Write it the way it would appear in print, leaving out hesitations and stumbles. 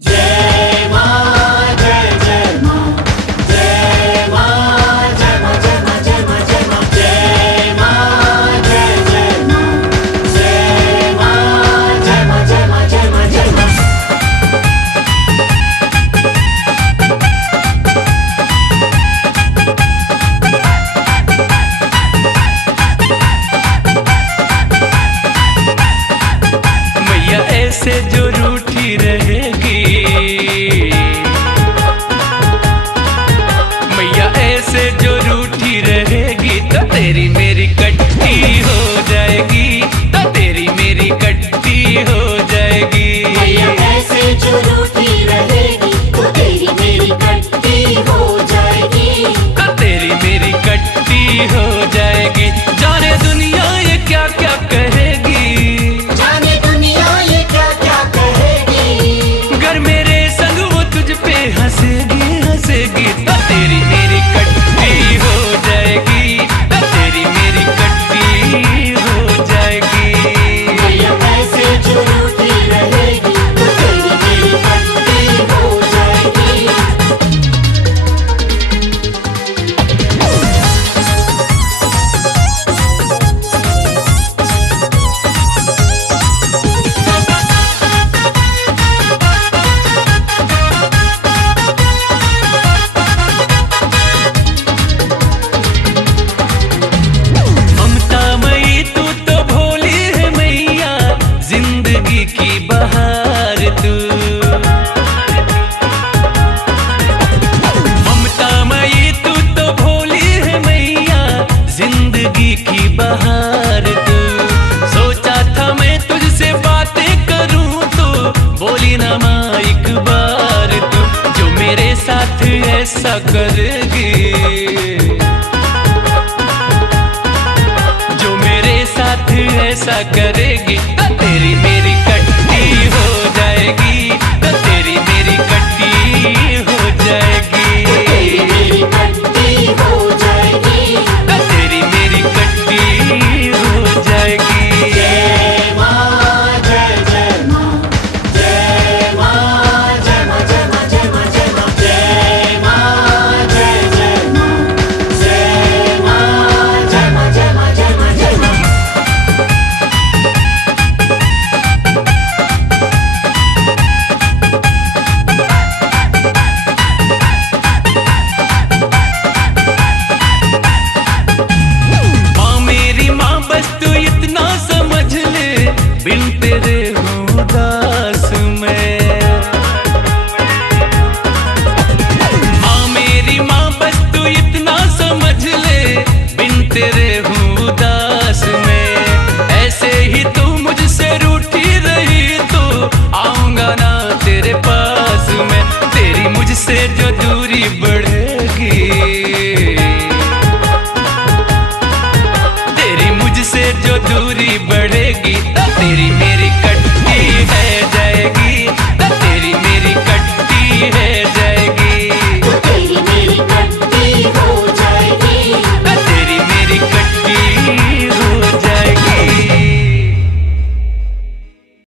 जय मां जय जय मां जय मां जय मां जय मां जय मां जय मां जय मां जय जय मां जय मां जय मां जय मां जय मां जय मां। मैया ऐसे जो रूठी रहेगी, मैया ऐसे जो रूठी रहेगी तो तेरी मेरी कट्टी हो जाएगी, तो तेरी मेरी कट्टी हो जाएगी। मैया ऐसे जो रूठी रहेगी तो तेरी मेरी कट्टी हो जाएगी, तो तेरी मेरी कट्टी हो जाएगी। जाने दुनिया ये क्या क्या कहेगी, जाने दुनिया ये क्या क्या कहेगी। अगर मेरे संग वो तुझ पे हंसेगी हंसेगी तो तेरी मेरी कट्टी हो जाएगी, तो तेरी मेरी कट्टी हो जाएगी। मैया ऐसे जो रूठी रहेगी तो तेरी मेरी कट्टी हो जाएगी। ममता मई तू तो भोली है मैया, जिंदगी की बहार तू। ममता मई तू तो भोली है मैया, जिंदगी की बहार तू। सोचा था मैं तुझसे बातें करूं तो बोली ना माँ एक बार तू। जो मेरे साथ ऐसा करेगी, जो मेरे साथ ऐसा करेगी तो तेरी मेरी कट्टी हो जाएगी, तो तेरी मेरी कट्टी हो जाएगी, तेरी मेरी कट्टी हो जाएगी, तो तेरी मेरी कट्टी हो जाएगी। जय मां जय जय मां जय मां जय मां जय मां जय मां जय मां जय मां जय जय मां जय मां जय मां जय मां जय मां जय मां। माँ मेरी माँ बस तू इतना समझ ले, बिन तेरे हूँ उदास मैं। माँ मेरी माँ बस तू इतना समझ ले, बिन तेरे हूँ उदास मैं। ऐसे ही तू मुझसे रूठी रही तो आऊंगा ना तेरे पास मैं। तेरी मुझसे जो दूरी बढ़